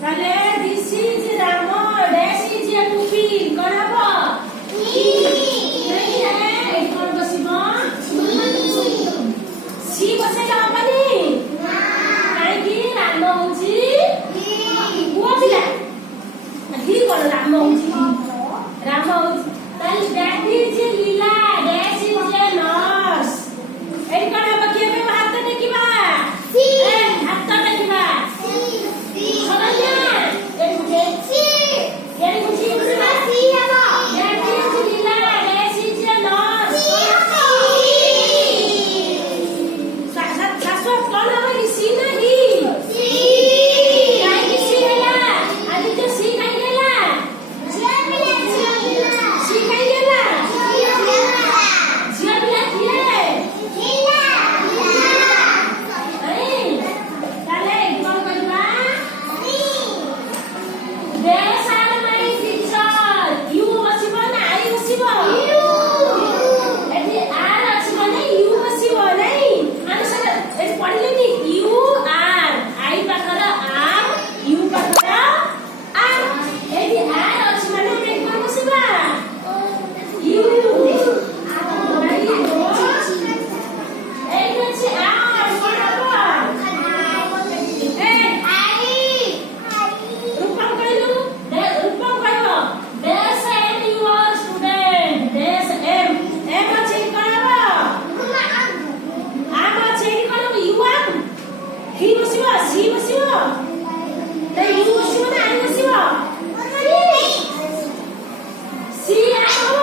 ତାହେଲେ this is Ram dash is a pupil କଣ ହବ ନାଇଁ ଏଠି କଣ ବସିବ ସି ବସେଇଲେ ହବନି କାହିଁକି ରାମ ହଉଛି ପୁଅ ପିଲା ହି କଣ ରାମ ହଉଛି ତାହେଲେ that is Leela dash is a nurse ଏଠି କଣ ହବ କିଏ କହିବ ହାତ ଟେକିବା ହାତ ଟେକିବା See,